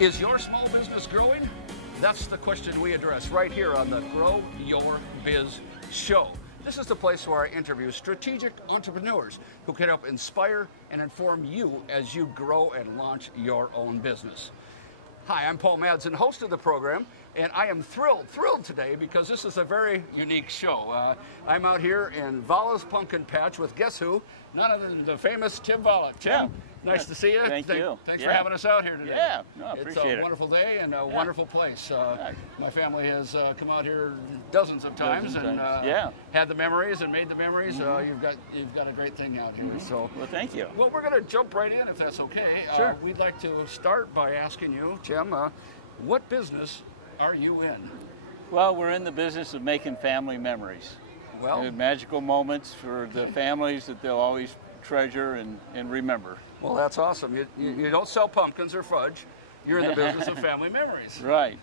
Is your small business growing? That's the question we address right here on the Grow Your Biz Show. This is the place where I interview strategic entrepreneurs who can help inspire and inform you as you grow and launch your own business. Hi, I'm Paul Madsen, host of the program, and I am thrilled today because this is a very unique show. I'm out here in Vala's Pumpkin Patch with guess who? None other than the famous Tim Vala. Tim, nice to see you. Thank you. Thanks for having us out here today. Yeah, no, appreciate it. It's a wonderful day and a wonderful place. My family has come out here dozens of times and had the memories and made the memories. You've got a great thing out here. So, well, thank you. Well, we're going to jump right in if that's okay. Sure. We'd like to start by asking you, Tim, what business are you in? Well, we're in the business of making family memories. Well, magical moments for the families that they'll always treasure and remember. Well, that's awesome. You don't sell pumpkins or fudge. You're in the business of family memories. Right.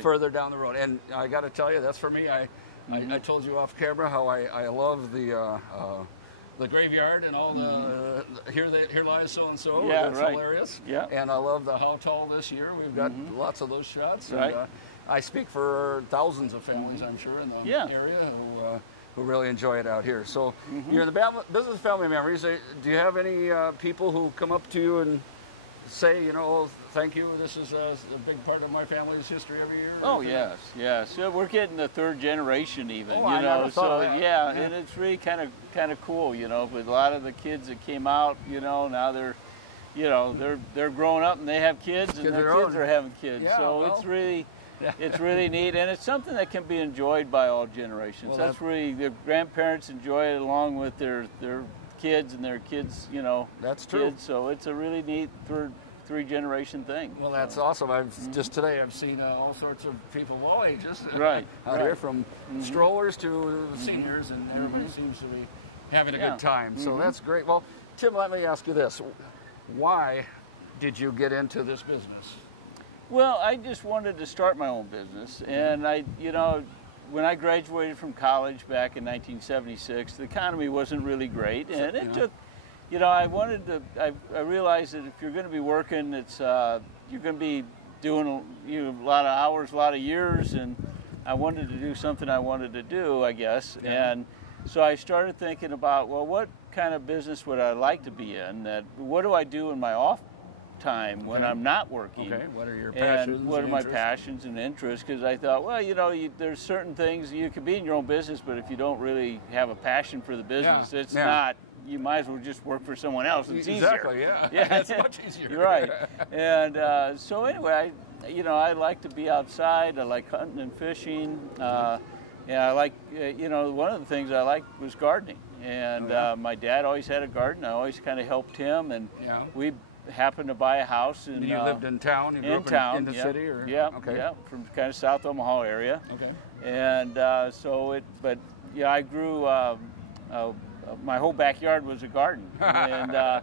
Further down the road. And I got to tell you, that's for me. I told you off camera how I love the graveyard and all the here lies so and so. Yeah, that's hilarious. Yeah. And I love the how tall this year. We've got lots of those shots. Right. And, I speak for thousands of families, I'm sure, in the area who really enjoy it out here. So you're in the business of family memories. Do you have any people who come up to you and say, thank you, this is a big part of my family's history every year? Oh, yes. So we're getting the third generation even, I never thought of that. Yeah, and it's really kind of cool, with a lot of the kids that came out, now they're growing up and they have kids and their kids are having kids. Yeah, so it's really neat, and it's something that can be enjoyed by all generations. Well, that's really, the grandparents enjoy it along with their kids and their kids, That's true. Kids, so it's a really neat three-generation thing. Well, that's awesome. Just today I've seen all sorts of people of all ages out here, from strollers to seniors, and everybody seems to be having a good time. So that's great. Well, Tim, let me ask you this. Why did you get into this business? Well, I just wanted to start my own business, and when I graduated from college back in 1976, the economy wasn't really great, and it took, I realized that if you're going to be working, you're going to be doing a lot of hours, a lot of years, and I wanted to do something I wanted to do, I guess, and so I started thinking about, well, what kind of business would I like to be in? What do I do in my off time when I'm not working? Okay, what are your passions? And what are my passions and interests? Because I thought, well, there's certain things you can be in your own business, but if you don't really have a passion for the business, it's not. You might as well just work for someone else. It's easier. Exactly. Yeah. It's much easier. You're right. And so anyway, I like to be outside. I like hunting and fishing. And I like, one of the things I liked was gardening. And my dad always had a garden. I always kind of helped him, and we happened to buy a house. And you lived in town? You grew up in the city? Or? Yeah, from kind of South Omaha area. Okay. And I grew, my whole backyard was a garden. And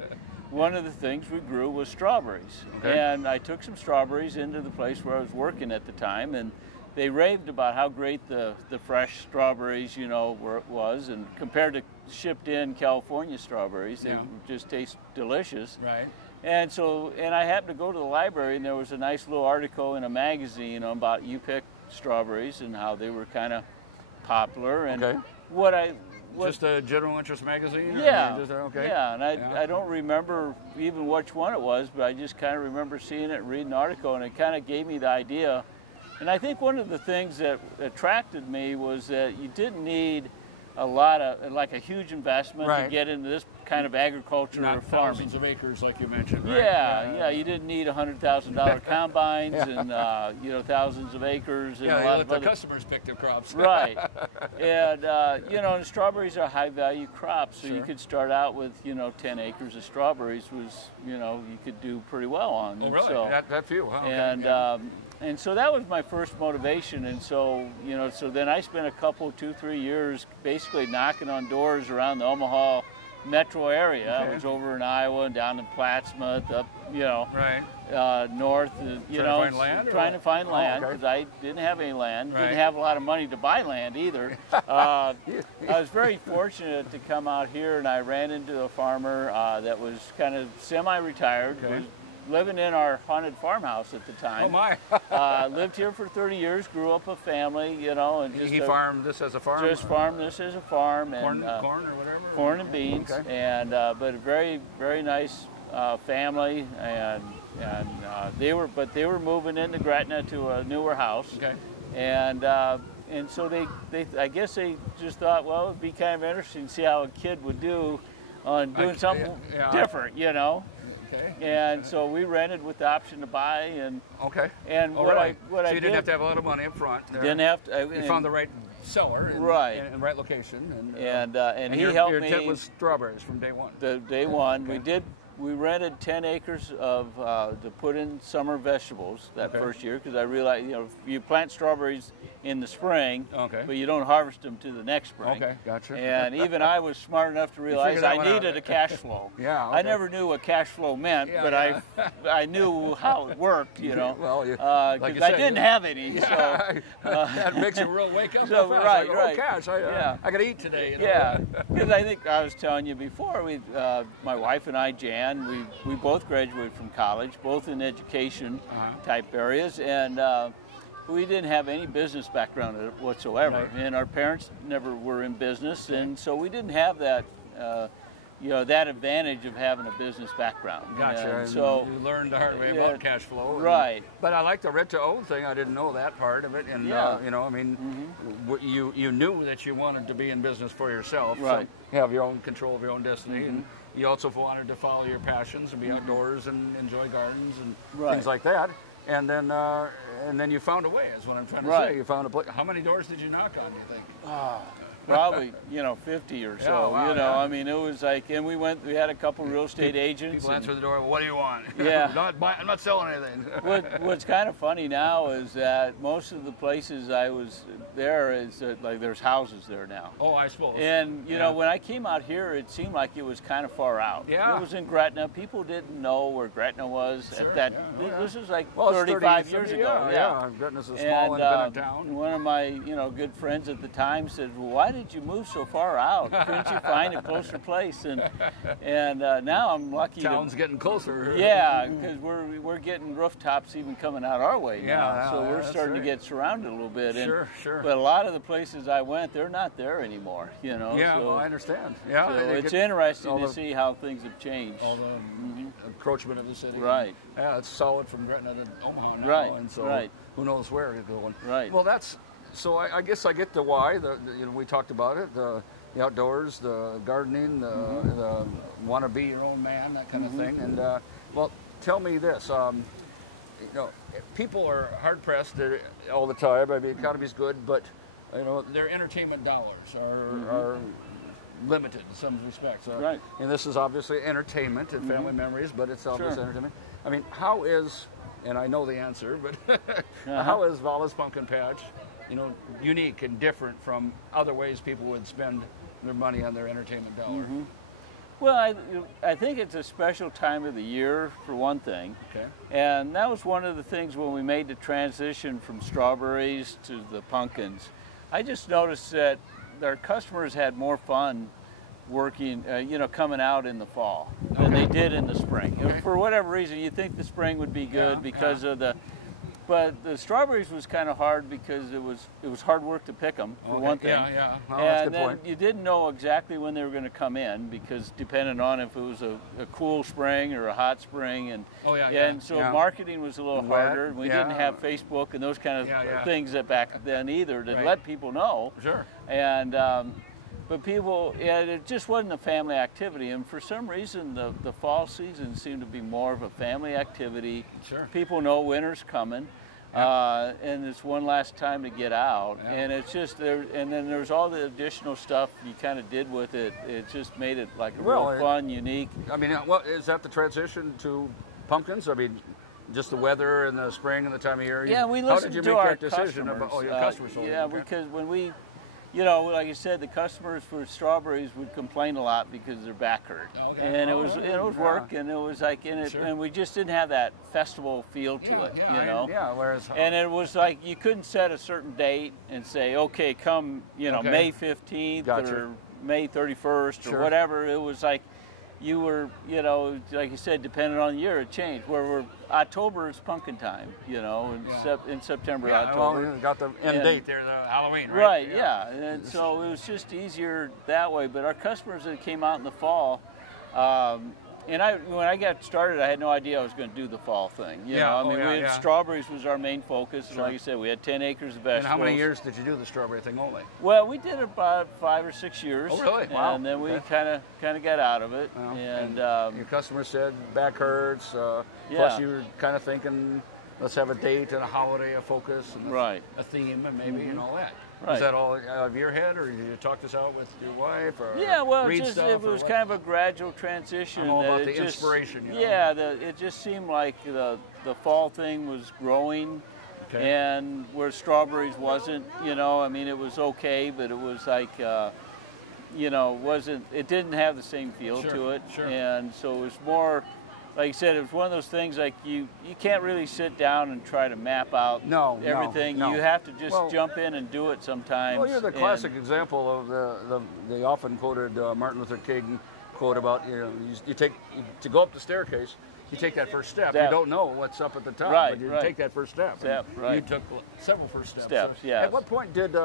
one of the things we grew was strawberries. Okay. And I took some strawberries into the place where I was working at the time, and they raved about how great the fresh strawberries, was, and compared to shipped in California strawberries, they just taste delicious. Right. And I happened to go to the library, and there was a nice little article in a magazine about you pick strawberries and how they were kind of popular. And just a general interest magazine? Yeah. Okay. Yeah, and I don't remember even which one it was, but I just kind of remember seeing it and reading an article, and it kind of gave me the idea. And I think one of the things that attracted me was that you didn't need a huge investment to get into this kind of agriculture or farming. Thousands of acres, like you mentioned, right? Yeah, you didn't need $100,000 combines and thousands of acres and a lot of other customers pick their crops. Right, and and strawberries are high-value crops, so you could start out with 10 acres of strawberries was you could do pretty well on. Oh, really? So, that few? Huh? And and so that was my first motivation, and so so then I spent a couple, 2-3 years basically knocking on doors around the Omaha metro area. I was over in Iowa and down in Plattsmouth, up north, trying to find land because I didn't have any land, didn't have a lot of money to buy land either. I was very fortunate to come out here, and I ran into a farmer that was kind of semi-retired, living in our haunted farmhouse at the time. Oh my! Lived here for 30 years, grew up a family, you know, and just he farmed this as a farm. Just farmed this as a farm, corn, and corn or whatever. corn and beans, Okay. and but a very nice family, and they were moving into Gretna to a newer house. Okay. And so they I guess they just thought, well, it'd be kind of interesting to see how a kid would do on doing something different, you know. Okay. And so we rented with the option to buy, and okay. And so you didn't have to have a lot of money up front. Didn't have to. You found the right seller, in the right location, and he helped me. Your intent was strawberries from day one. The day one, Okay. We rented 10 acres to put in summer vegetables that first year, because I realized, you know, you plant strawberries in the spring, but you don't harvest them to the next spring. Okay, gotcha. And even I was smart enough to realize I needed a cash flow. Yeah. Okay. I never knew what cash flow meant, but I knew how it worked, you know, well, because like I didn't have any. Yeah, so that makes you real wake up. So, fast. right, like, right. Oh gosh, I got to eat today. You know? Yeah, because I think I was telling you before, my wife and I, Jan, we both graduated from college, both in education type areas, and we didn't have any business background whatsoever. Right. And our parents never were in business, and so we didn't have that, you know, that advantage of having a business background. Gotcha. And so you learned the hard way about cash flow. Right. But I like the rent to own thing. I didn't know that part of it, and you know, I mean, you knew that you wanted to be in business for yourself, right? So have your own control of your own destiny, and you also wanted to follow your passions and be outdoors and enjoy gardens and things like that. And then you found a way. Is what I'm trying to say. You found a place. How many doors did you knock on? You think? Probably, you know, 50 or so. Wow, you know, I mean, it was like, and we had a couple real estate agents. People answer the door. Well, what do you want? Yeah. I'm not selling anything. What's kind of funny now is that most of the places I was there is like there's houses there now. Oh, I suppose. And you know, when I came out here, it seemed like it was kind of far out. Yeah. It was in Gretna. People didn't know where Gretna was at that. This was like 35 years ago. Yeah. Gretna's a small independent town. One of my good friends at the time said, "Well, why did you move so far out? Couldn't you find a closer place?" And now I'm lucky. Town's getting closer. Yeah, because we're getting rooftops even coming out our way now. So we're starting to get surrounded a little bit. Sure. But a lot of the places I went, they're not there anymore. You know. Yeah, so, well, I understand. Yeah, so it's interesting to see how things have changed. All the encroachment of the city. Right. Yeah, it's solid from Gretna to Omaha now. Right. And so who knows where it's going. Right. Well, so I guess I get the why. We talked about it. The outdoors, the gardening, the want to be your own man, that kind of thing. And well, tell me this. People are hard pressed all the time. I mean, the economy's good, but their entertainment dollars are limited in some respects. Right. And this is obviously entertainment and family memories, but it's obviously entertainment. I mean, how is, and I know the answer, but how is Vala's Pumpkin Patch, unique and different from other ways people would spend their money on their entertainment dollar? Well, I think it's a special time of the year, for one thing. Okay. And that was one of the things when we made the transition from strawberries to the pumpkins. I just noticed that our customers had more fun working, coming out in the fall than they did in the spring. Okay. For whatever reason, you think the spring would be good because of but the strawberries was kind of hard because it was hard work to pick them, for one thing. Yeah. Well, that's a and good then point. you didn't know exactly when they were going to come in, because depending on if it was a cool spring or a hot spring, and so marketing was a little harder. And we didn't have Facebook and those kind of things back then either to let people know. Sure. And but people, it just wasn't a family activity, and for some reason the fall season seemed to be more of a family activity. Sure. People know winter's coming. And it's one last time to get out, and it's just there. And then there's all the additional stuff you kind of did with it. It just made it like a real fun, unique. I mean, is that the transition to pumpkins? I mean, just the weather and the spring and the time of year. Yeah, we listened to our decision customers. about your customers? Because when we, like I said, the customers for strawberries would complain a lot because their back hurt, and it was work, and it was like and we just didn't have that festival feel to it, Whereas, and it was like you couldn't set a certain date and say, okay, come, May 15th or May 31st or whatever. It was like you were, you know, like you said, depending on the year, it changed. Where October is pumpkin time, you know, in September, October. Well, you got the end date there, the Halloween, right? Right, yeah. And so it was just easier that way. But our customers that came out in the fall, and when I got started, I had no idea I was going to do the fall thing. You know, I mean, strawberries was our main focus. Sure. Like you said, we had 10 acres of vegetables. And how many years did you do the strawberry thing only? Well, we did it about 5 or 6 years. Oh, really? Wow. And then we kind of got out of it. Well, and your customers said back hurts. Plus, you were kind of thinking, let's have a date and a holiday, a focus, and a theme, and maybe and all that. Right. Is that all out of your head, or did you talk this out with your wife? Or well, it was kind of a gradual transition. All about the inspiration. You know? Yeah, it just seemed like the fall thing was growing, and where strawberries wasn't. You know, I mean, it was okay, but it was like, you know, it didn't have the same feel to it, and so it was more. Like you said, it was one of those things like you can't really sit down and try to map out everything. No. You have to just jump in and do it sometimes. Well, you're the classic example of the often quoted Martin Luther King quote about, you know, to go up the staircase, you take that first step. You don't know what's up at the top, but you take that first step. You took several first steps. At what point did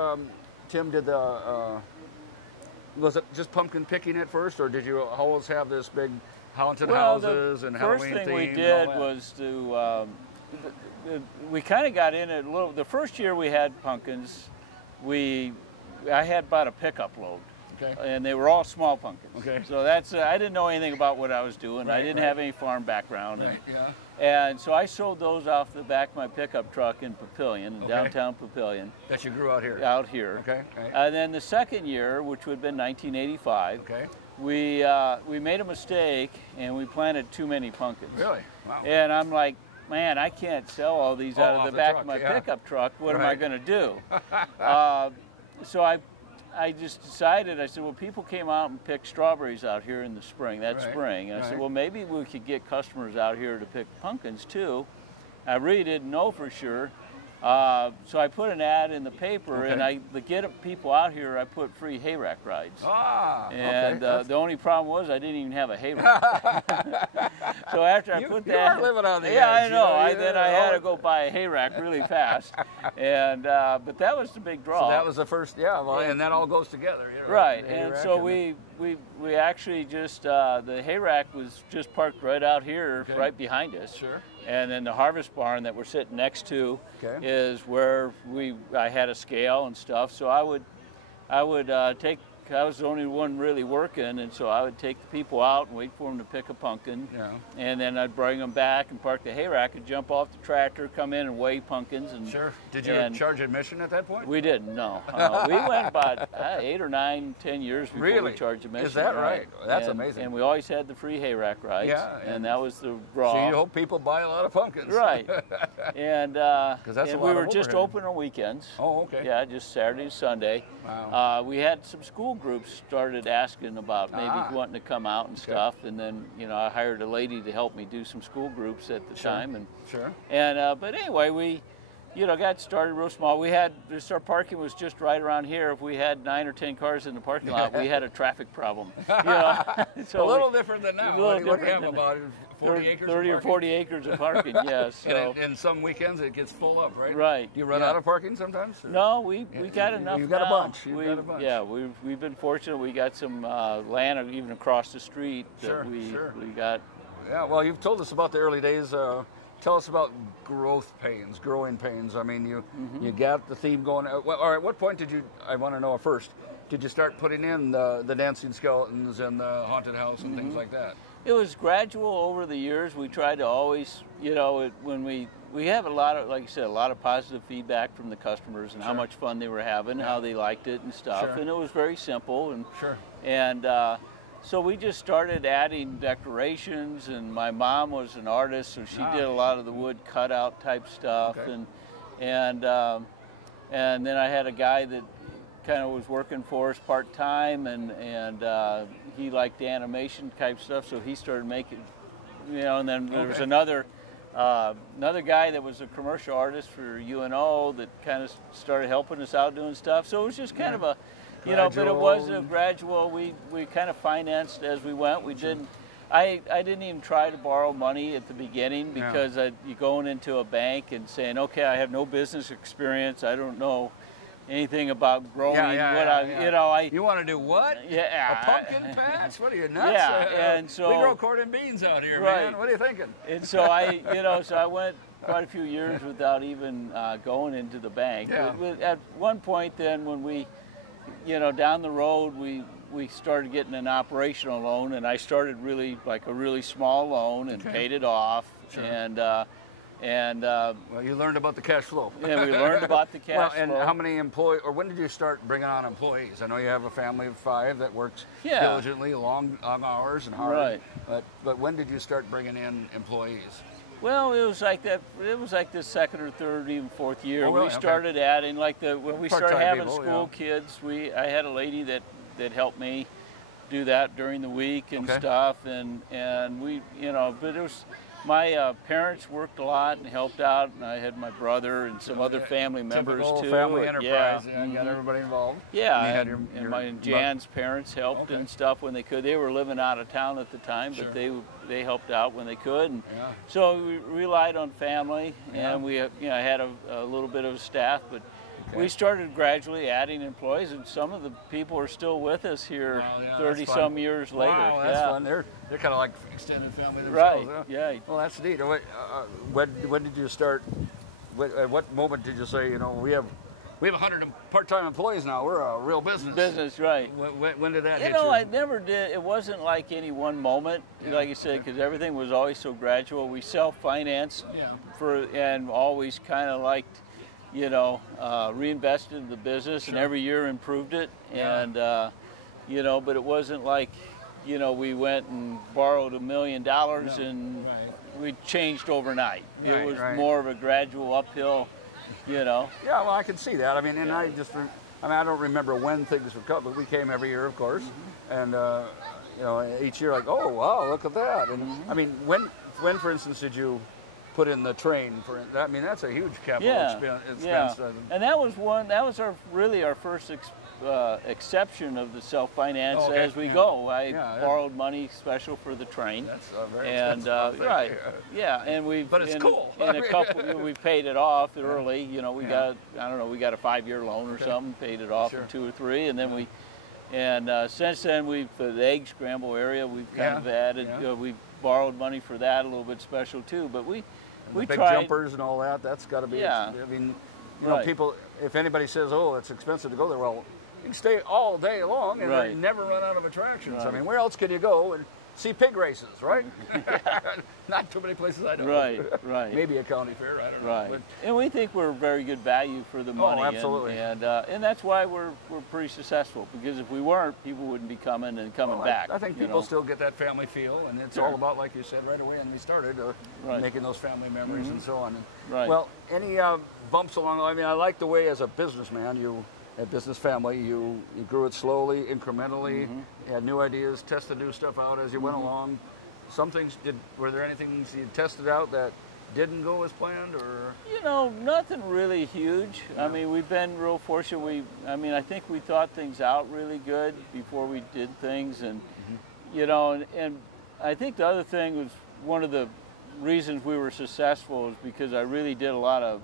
Tim was it just pumpkin picking at first, or did you always have this big haunted houses and Halloween theme? The first thing we did was to, we kind of got in it a little. The first year we had pumpkins, I had about a pickup load. And they were all small pumpkins. So that's, I didn't know anything about what I was doing. I didn't have any farm background. And so I sold those off the back of my pickup truck in Papillion, in downtown Papillion. That you grew out here? Out here. And then the second year, which would have been 1985, we made a mistake and we planted too many pumpkins. Really? Wow. And I'm like, man, I can't sell all these out of the back of my pickup truck. What am I going to do? So I just decided, I said, well, people came out and picked strawberries out here in the spring, spring. And I said, well, maybe we could get customers out here to pick pumpkins too. I really didn't know for sure. So I put an ad in the paper, and to get people out here, I put free hayrack rides. And the only problem was I didn't even have a hayrack. So after I put that, you are living on the edge. I know. Then I had to go buy a hayrack really fast, and but that was the big draw. So that was the first, and that all goes together. You know, right, and so we actually just the hayrack was just parked right out here, right behind us. Sure. And then the harvest barn that we're sitting next to is where I had a scale and stuff. So I would I was the only one really working, and so I would take the people out and wait for them to pick a pumpkin. And then I'd bring them back and park the hayrack and jump off the tractor, come in and weigh pumpkins. And Did you charge admission at that point? We didn't, no. We went about 8 or 9, 10 years before we charged admission. Is that right? That's amazing. And we always had the free hayrack rides. And that was the draw. So you hope people buy a lot of pumpkins. Right. And we were just open on weekends. Oh, okay. Yeah, just Saturday and Sunday. Wow. We had some school groups started asking about maybe wanting to come out and stuff, and then I hired a lady to help me do some school groups at the time, and but anyway, we got started real small. We had our parking was just right around here. If we had 9 or 10 cars in the parking lot, we had a traffic problem. So a little different than now. What do you have about 40 acres? 30 or 40 acres of parking. Yes. And some weekends it gets full up, right? Right. Do you run out of parking sometimes? Or? No, we got enough. You've got a bunch. Got a bunch. Yeah, we've been fortunate. We got some land even across the street that we got. Yeah. Well, you've told us about the early days. Tell us about growing pains. I mean, you got the theme going. All right, at what point I want to know first, did you start putting in the dancing skeletons and the haunted house and things like that? It was gradual over the years. We tried to always, when we have a lot of, like you said, a lot of positive feedback from the customers and how much fun they were having, how they liked it and stuff. And it was very simple. And so we just started adding decorations, and my mom was an artist, so she did a lot of the wood cutout type stuff, and then I had a guy that kind of was working for us part time, and he liked animation type stuff, so he started making, and then there was another guy that was a commercial artist for UNO that kind of started helping us out doing stuff. So it was just kind of a but it was a gradual. We kind of financed as we went. We didn't. I didn't even try to borrow money at the beginning because you going into a bank and saying, okay, I have no business experience, I don't know anything about growing. You know, you want to do what? Yeah, a pumpkin patch? What are you nuts? Yeah, and so we grow corn and beans out here, right. man. What are you thinking? And so I went quite a few years without even going into the bank. Yeah. At one point, then, when we, down the road, we started getting an operational loan, and I started really like a really small loan and paid it off. Sure. And well, you learned about the cash flow. Yeah, we learned about the cash flow. Well, how many employees, or when did you start bringing on employees? I know you have a family of 5 that works diligently, long hours and hard. Right. But when did you start bringing in employees? Well, it was like that. It was like the 2nd or 3rd, even 4th year. Oh, really? We started adding, like when we started having people, school kids. I had a lady that helped me do that during the week and stuff, and we, but it was. My parents worked a lot and helped out, and I had my brother and some other family members too. Family enterprise, yeah, got everybody involved. Yeah, and Jan's parents helped and stuff when they could. They were living out of town at the time, but they helped out when they could. And so we relied on family, and we had a little bit of a staff, but. We started gradually adding employees, and some of the people are still with us here 30-some years later. Wow, that's fun. They're kind of like extended family themselves. Right, huh? yeah. Well, that's neat. When did you start, at what moment did you say, we have 100 part-time employees now, we're a real business? Business, right. When did that hit you? I never did. It wasn't like any one moment, like you said, because everything was always so gradual. We self-financed and always kind of liked, reinvested in the business and every year improved it. And, but it wasn't like, we went and borrowed $1 million and we changed overnight. It was more of a gradual uphill, Yeah, well, I can see that. I mean, and I don't remember when things were cut, but we came every year, of course. And, each year like, oh, wow, look at that. And I mean, when, for instance, did you put in the train for that? I mean, that's a huge capital expense. Yeah, and that was our first exception of the self-finance as we go. I borrowed money special for the train. That's very expensive. And but it's cool. In a couple, we paid it off early. We got we got a 5-year loan or something, paid it off in 2 or 3, and then since then the egg scramble area we've kind of added. We've borrowed money for that, a little bit special too, but we big tried jumpers and all that. That's got to be. I mean, people. If anybody says, "Oh, it's expensive to go there," well, you can stay all day long and they never run out of attractions. I mean, where else can you go and see pig races, right? Not too many places I know. Right. Maybe a county fair. I don't know. Right. And we think we're very good value for the money. Oh, absolutely. And that's why we're pretty successful, because if we weren't, people wouldn't be coming back. I think people still get that family feel, and it's all about, like you said right away, and we started making those family memories and so on. Well, any bumps along the way? I mean, I like the way, as a businessman, a business family, you grew it slowly, incrementally, you had new ideas, tested new stuff out as you went along. Some things were there any things you tested out that didn't go as planned, or? Nothing really huge. I mean, we've been real fortunate. I think we thought things out really good before we did things, and and I think the other thing was, one of the reasons we were successful is because I really did a lot of,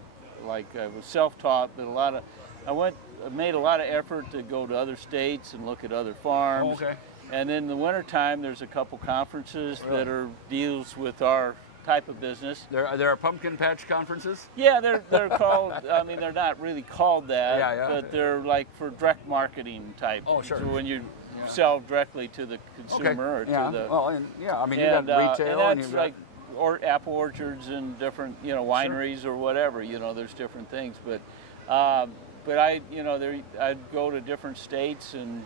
I was self-taught, but I made a lot of effort to go to other states and look at other farms. Oh, okay. And in the wintertime, there's a couple conferences that deals with our type of business. There are pumpkin patch conferences? Yeah, they're called, they're not really called that, but they're like for direct marketing type. Oh, sure. So when you sell directly to the consumer or to the... Well, you got retail. And that's like apple orchards and different, wineries or whatever, there's different things. But I'd go to different states and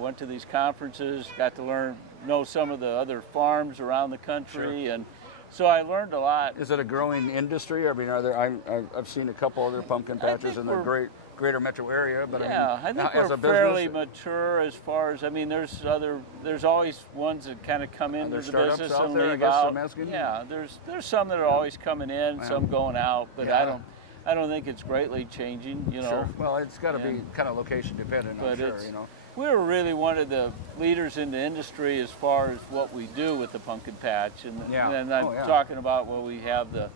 went to these conferences, got to know some of the other farms around the country, and so I learned a lot. Is it a growing industry? I mean, I've seen a couple other pumpkin patches in the greater metro area, but I think we're fairly mature as far as, there's always ones that kind of come into the business and leave out. Yeah, there's some that are always coming in, some going out, but I don't think it's greatly changing, Sure. Well, it's got to be kind of location dependent, I'm sure, we were really one of the leaders in the industry as far as what we do with the pumpkin patch. And I'm talking about, well, we have the,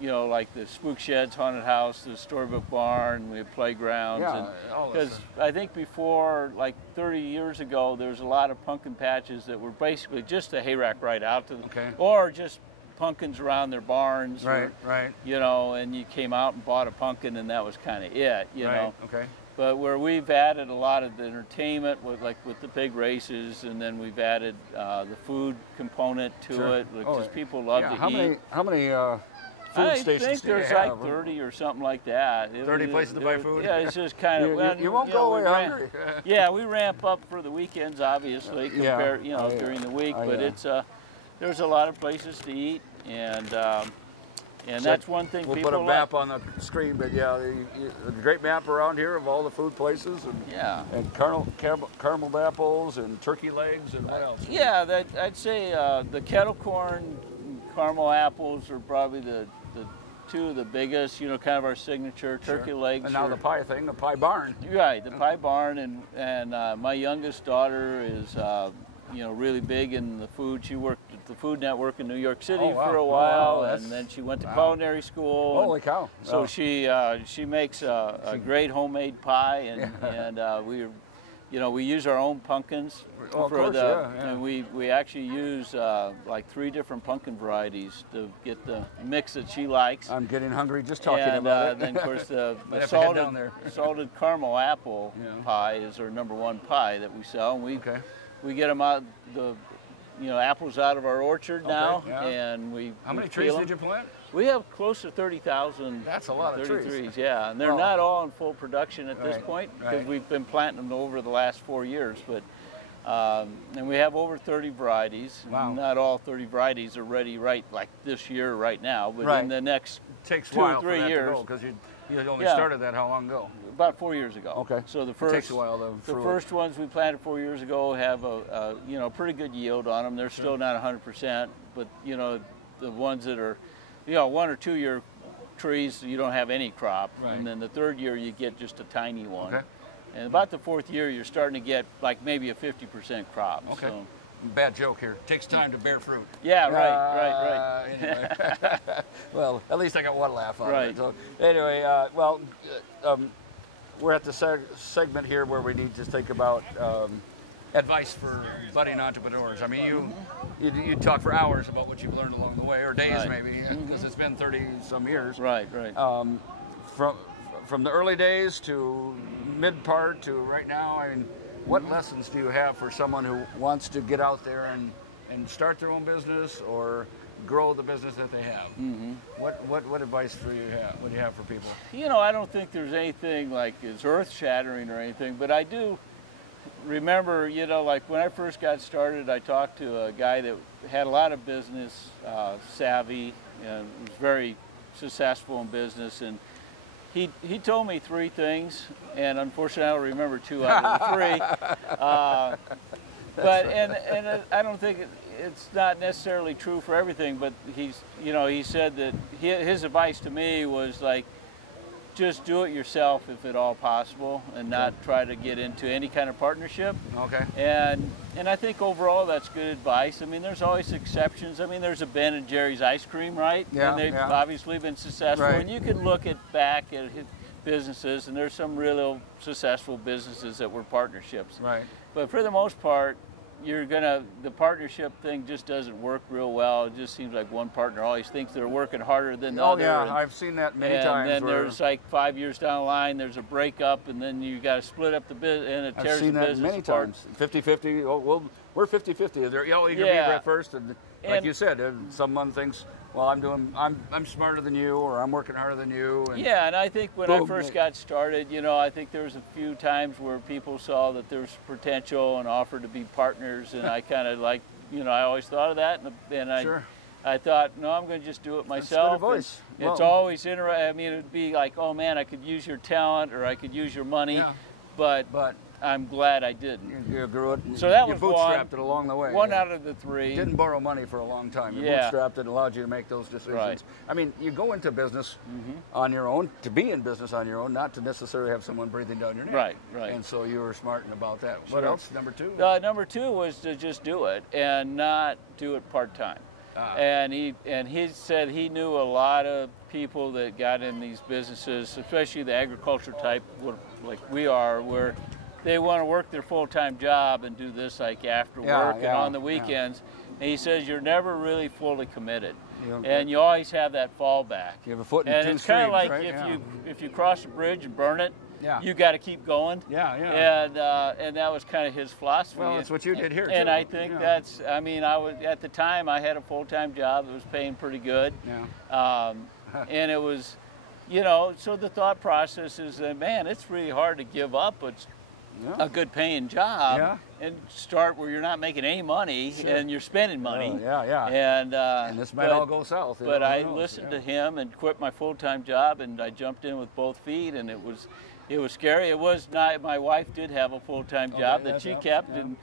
you know, like the Spook Sheds, Haunted House, the Storybook Barn, we have playgrounds. Yeah, because I think before, like 30 years ago, there was a lot of pumpkin patches that were basically just a hay rack right out to them, or just pumpkins around their barns. Right, or, you know, and you came out and bought a pumpkin and that was kind of it, you know. But where we've added a lot of the entertainment, with the pig races, and then we've added the food component to it, because people love to eat. How many food stations do you have? I think there's like 30 or something like that. 30 places to buy food? Yeah, it's just kind of... you won't go away hungry. Yeah, we ramp up for the weekends, obviously, compared, you know, during the week. But it's there's a lot of places to eat, and that's one thing we'll people put a map on the screen, but yeah, a great map around here of all the food places, and carameled apples and turkey legs and what else? Yeah, I'd say the kettle corn, caramel apples are probably the two of the biggest. You know, kind of our signature. Turkey legs. And now the pie thing, the pie barn. Right, the pie barn, and my youngest daughter is you know, really big in the food. She worked at the Food Network in New York City for a while, and then she went to culinary school. Holy cow! So she makes a great homemade pie, and we use our own pumpkins and we actually use like 3 different pumpkin varieties to get the mix that she likes. I'm getting hungry just talking about it. And then of course the salted caramel apple pie is our #1 pie that we sell, and we get them out apples out of our orchard now, and we. How many trees did you plant? We have close to 30,000. That's a lot of trees. Yeah, and they're not all in full production at this point, because we've been planting them over the last 4 years. But and we have over 30 varieties. Wow. Not all 30 varieties are ready like this year right now, but in the next 2 or 3 years. Because you only started that how long ago? About 4 years ago. Okay. So the it takes a while to the first ones we planted 4 years ago have a pretty good yield on them. They're still not 100%, but you know, the ones that are 1 or 2 year trees, you don't have any crop, and then the 3rd year you get just a tiny one. Okay. And about the 4th year you're starting to get like maybe a 50% crop. Okay. So. Bad joke here. It takes time to bear fruit. Yeah, right. Anyway. Well, at least I got one laugh on it. So, anyway, we're at the segment here where we need to think about advice for budding entrepreneurs. I mean, you talk for hours about what you've learned along the way, or days maybe, because it's been 30-some years. Right. From the early days to mid part to right now, I mean, what lessons do you have for someone who wants to get out there and start their own business or grow the business that they have? What advice do you have? What do you have for people? You know, I don't think there's anything like it's earth-shattering or anything, but I do remember, you know, like when I first got started, I talked to a guy that had a lot of business savvy and was very successful in business, and he told me 3 things, and unfortunately I don't remember 2 out of the 3. But I don't think it's not necessarily true for everything. But he said that his advice to me was like, just do it yourself if at all possible, and not try to get into any kind of partnership. Okay. And I think overall that's good advice. I mean, there's always exceptions. I mean, there's a Ben and Jerry's ice cream, right? Yeah. And they've obviously been successful. Right. And you can look back at businesses, and there's some real successful businesses that were partnerships. Right. But for the most part, the partnership thing just doesn't work real well. It just seems like one partner always thinks they're working harder than the other. Oh yeah, I've seen that many times. And then there's like 5 years down the line, there's a breakup, and then you got to split up the business, and it tears the business apart. I've seen that many times. 50-50. Oh, well, we're 50-50. You can be right first, and like you said, someone thinks, well, I'm smarter than you, or I'm working harder than you. And I think when I first got started, you know, I think there was a few times where people saw that there's potential and offered to be partners, and I kind of like, you know, I always thought of that, and I thought, no, I'm going to just do it myself. That's good advice. It's always interesting. I mean, it would be like, oh man, I could use your talent, or I could use your money. Yeah. But I'm glad I didn't. You grew it. So that you was bootstrapped it along the way. One out of the three. Didn't borrow money for a long time. You Yeah. bootstrapped it, allowed you to make those decisions. Right. I mean, you go into business on your own, to be in business on your own, not to necessarily have someone breathing down your neck. Right, right. And so you were smart about that. Sure. What else? Number two? Number two was to just do it and not do it part-time. And he said he knew a lot of people that got in these businesses, especially the agriculture type, like we are, where they want to work their full-time job and do this like after work and on the weekends. And he says you're never really fully committed, and you always have that fallback. You have a foot in and two it's kind of streams, like right? if you cross a bridge and burn it, Yeah. you got to keep going. And that was kind of his philosophy. Well, that's what you did here, and too. I think that's. I mean, I was at the time I had a full-time job that was paying pretty good. And it was, you know. So the thought process is that, man, it's really hard to give up a good-paying job and start where you're not making any money and you're spending money. And this might all go south. But I listened to him and quit my full-time job, and I jumped in with both feet, and it was scary. It was not. My wife did have a full-time job that she kept, and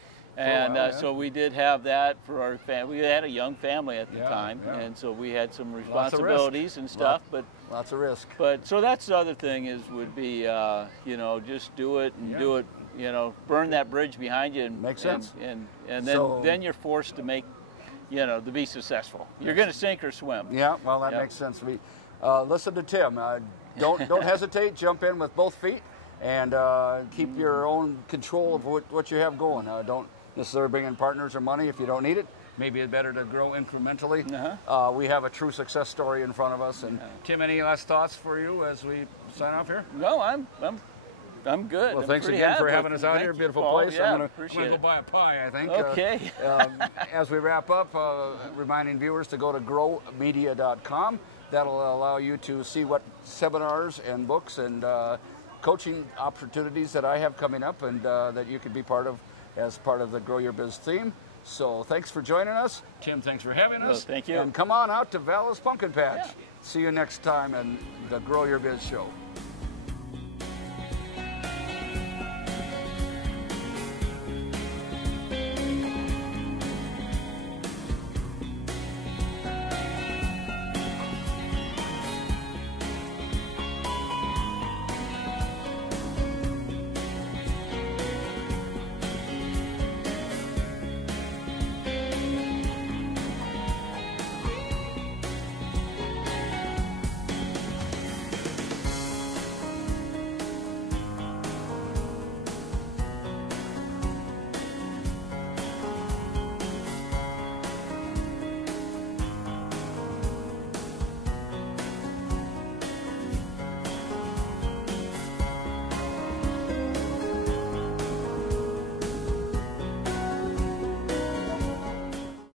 so we did have that for our family. We had a young family at the time, and so we had some responsibilities and stuff. But lots of risk. But so that's the other thing would be you know, just do it and do it. You know, burn that bridge behind you, and makes sense. And then you're forced to make, you know, to be successful. You're going to sink or swim. Yeah, well, that makes sense. Listen to Tim. Don't hesitate. Jump in with both feet, and keep your own control of what you have going. Don't necessarily bring in partners or money if you don't need it. Maybe it's better to grow incrementally. We have a true success story in front of us. And Tim, any last thoughts for you as we sign off here? No, I'm good. Well, thanks again for having us out here. Beautiful place. Yeah, I'm going to go buy a pie, I think. Okay. As we wrap up, reminding viewers to go to growmedia.com. That'll allow you to see what seminars and books and coaching opportunities that I have coming up, and that you can be part of as part of the Grow Your Biz theme. So thanks for joining us. Tim, thanks for having us. Thank you. And come on out to Vallis Pumpkin Patch. See you next time in the Grow Your Biz Show.